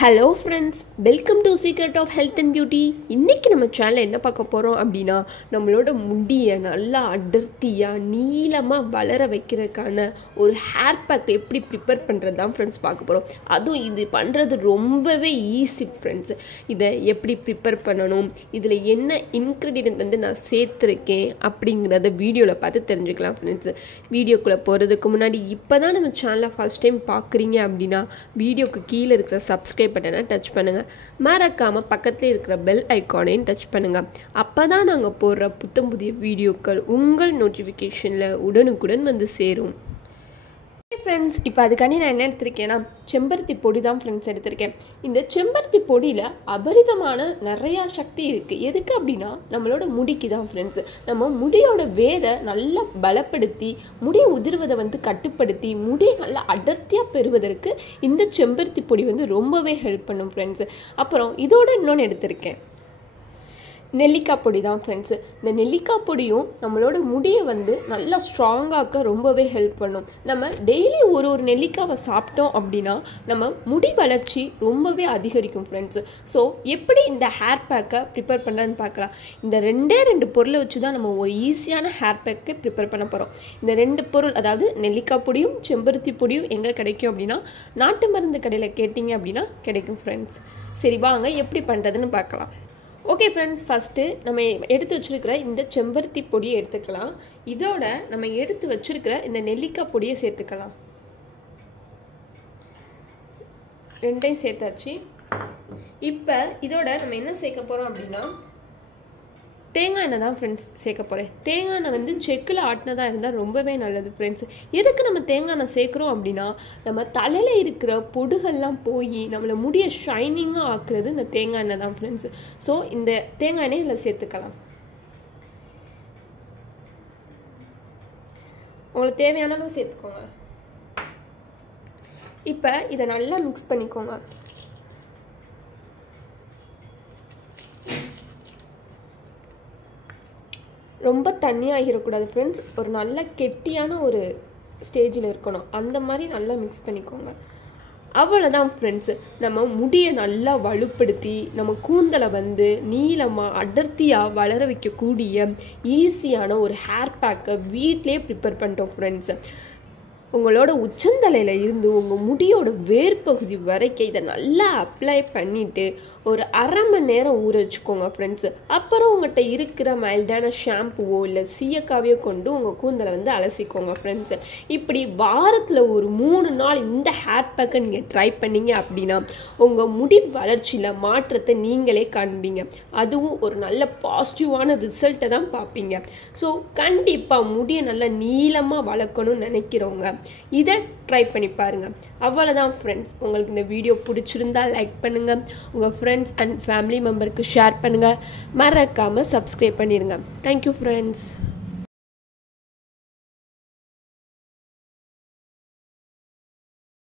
Hello friends, welcome to secret of health and beauty. இன்றைக்கி நம்ம சேனலில் என்ன பார்க்க போகிறோம் அப்படின்னா, நம்மளோட முடியை நல்லா அடர்த்தியாக நீளமாக வளர வைக்கிறதுக்கான ஒரு ஹேர் பேக் எப்படி ப்ரிப்பேர் பண்ணுறது தான் ஃப்ரெண்ட்ஸ் பார்க்க போகிறோம். அதுவும் இது பண்ணுறது ரொம்பவே ஈஸி ஃப்ரெண்ட்ஸ். இதை எப்படி ப்ரிப்பேர் பண்ணணும், இதில் என்ன இன்க்ரீடியன்ட் வந்து நான் சேர்த்துருக்கேன் அப்படிங்கிறத வீடியோவில் பார்த்து தெரிஞ்சுக்கலாம் ஃப்ரெண்ட்ஸ். வீடியோக்குள்ளே போகிறதுக்கு முன்னாடி இப்போ தான் நம்ம சேனலை ஃபஸ்ட் டைம் பார்க்குறீங்க அப்படின்னா வீடியோக்கு கீழே இருக்கிற சப்ஸ்கிரைப் பட்டனை டச் பண்ணுங்க. மறக்காம பக்கத்துல இருக்கிற பெல் ஐகானையும் டச் பண்ணுங்க. அப்பதான் நாங்க போடுற புதிய வீடியோக்கள் உங்கள் நோட்டிஃபிகேஷன்ல உடனுக்குடன் வந்து சேரும். ஃப்ரெண்ட்ஸ், இப்போ அதுக்காண்டி நான் என்ன எடுத்திருக்கேன்னா செம்பருத்தி பொடி தான் ஃப்ரெண்ட்ஸ் எடுத்திருக்கேன். இந்த செம்பருத்தி பொடியில் அபரிதமான நிறையா சக்தி இருக்குது. எதுக்கு அப்படின்னா நம்மளோட முடிக்கு தான் ஃப்ரெண்ட்ஸ். நம்ம முடியோட வேரை நல்லா பலப்படுத்தி முடியை உதிர்வதை வந்து கட்டுப்படுத்தி முடியை நல்லா அடர்த்தியாக பெறுவதற்கு இந்த செம்பருத்தி பொடி வந்து ரொம்பவே ஹெல்ப் பண்ணும் ஃப்ரெண்ட்ஸ். அப்புறம் இதோட இன்னொன்று எடுத்திருக்கேன், நெல்லிக்காய் பொடி தான் ஃப்ரெண்ட்ஸு. இந்த நெல்லிக்காய் பொடியும் நம்மளோட முடியை வந்து நல்லா ஸ்ட்ராங்காக்க ரொம்பவே ஹெல்ப் பண்ணும். நம்ம டெய்லி ஒரு நெல்லிக்காவை சாப்பிட்டோம் அப்படின்னா நம்ம முடி வளர்ச்சி ரொம்பவே அதிகரிக்கும் ஃப்ரெண்ட்ஸு. ஸோ எப்படி இந்த ஹேர் பேக்கை ப்ரிப்பேர் பண்ணுறதுன்னு பார்க்கலாம். இந்த ரெண்டு பொருளை வச்சு தான் நம்ம ஒரு ஈஸியான ஹேர் பேக்கை ப்ரிப்பேர் பண்ண போகிறோம். இந்த 2 பொருள், அதாவது நெல்லிக்காய் பொடியும் செம்பருத்தி பொடியும் எங்கே கிடைக்கும் அப்படின்னா நாட்டு மருந்து கடையில் கேட்டிங்க அப்படின்னா கிடைக்கும் ஃப்ரெண்ட்ஸ். சரி வாங்க எப்படி பண்ணுறதுன்னு பார்க்கலாம். ஓகே ஃப்ரெண்ட்ஸ், ஃபஸ்ட்டு நம்ம எடுத்து வச்சுருக்கிற இந்த செம்பருத்தி பொடியை எடுத்துக்கலாம். இதோட நம்ம எடுத்து வச்சுருக்கிற இந்த நெல்லிக்காய் பொடியை சேர்த்துக்கலாம். ரெண்டையும் சேர்த்தாச்சு. இப்போ இதோட நம்ம என்ன சேர்க்க போகிறோம் அப்படின்னா தேங்காய் எண்ணெய் தான் ஃப்ரெண்ட்ஸ் சேர்க்க போகிறேன். தேங்காய் எண்ணெய் வந்து செக்கில் ஆட்டினதாக இருந்தால் ரொம்பவே நல்லது ஃப்ரெண்ட்ஸ். எதுக்கு நம்ம தேங்காய் எண்ணெய் சேர்க்குறோம் அப்படின்னா நம்ம தலையில் இருக்கிற பொடுகள்லாம் போய் நம்மளை முடியை ஷைனிங்காக ஆக்குறது இந்த தேங்காய் எண்ணெய் தான் ஃப்ரெண்ட்ஸ். ஸோ இந்த தேங்காய் எண்ணெய் இதில் சேர்த்துக்கலாம். உங்களுக்கு தேவையான அளவு சேர்த்துக்கோங்க. இப்போ இதை நல்லா மிக்ஸ் பண்ணிக்கோங்க. ரொம்ப தண்ணியாகிடக்கூடாது ஃப்ரெண்ட்ஸ். ஒரு நல்ல கெட்டியான ஒரு ஸ்டேஜில் இருக்கணும். அந்த மாதிரி நல்லா மிக்ஸ் பண்ணிக்கோங்க. அவ்வளோதான் ஃப்ரெண்ட்ஸு. நம்ம முடியை நல்லா வலுப்படுத்தி நம்ம கூந்தலை வந்து நீளமாக அடர்த்தியாக வளர வைக்கக்கூடிய ஈஸியான ஒரு ஹேர் பேக்கை வீட்டிலே ப்ரிப்பேர் பண்ணிட்டோம் ஃப்ரெண்ட்ஸு. உங்களோட உச்சந்தலையில் இருந்து உங்கள் முடியோட வேர்பகுதி வரைக்கும் இதை நல்லா அப்ளை பண்ணிவிட்டு ஒரு அரை மணி நேரம் ஊற வச்சுக்கோங்க ஃப்ரெண்ட்ஸு. அப்புறம் உங்கள்கிட்ட இருக்கிற மைல்டான ஷாம்புவோ இல்லை சீயக்காவையோ கொண்டு உங்கள் கூந்தலை வந்து அலசிக்கோங்க ஃப்ரெண்ட்ஸு. இப்படி வாரத்தில் ஒரு 3 நாள் இந்த ஹேர் பேக்கை நீங்கள் ட்ரை பண்ணிங்க அப்படின்னா உங்கள் முடி வளர்ச்சியில் மாற்றத்தை நீங்களே காண்பீங்க. அதுவும் ஒரு நல்ல பாசிட்டிவான ரிசல்ட்டை தான் பார்ப்பீங்க. ஸோ கண்டிப்பாக முடியை நல்லா நீளமாக வளர்க்கணும்னு நினைக்கிறவங்க இதை ட்ரை பண்ணி பாருங்க. அவ்வளோதான் ஃப்ரெண்ட்ஸ். உங்களுக்கு இந்த வீடியோ பிடிச்சிருந்தா லைக் பண்ணுங்க, உங்கள் ஃப்ரெண்ட்ஸ் அண்ட் ஃபேமிலி மெம்பருக்கு ஷேர் பண்ணுங்க, மறக்காம சப்ஸ்கிரைப் பண்ணிடுங்க. Thank you friends.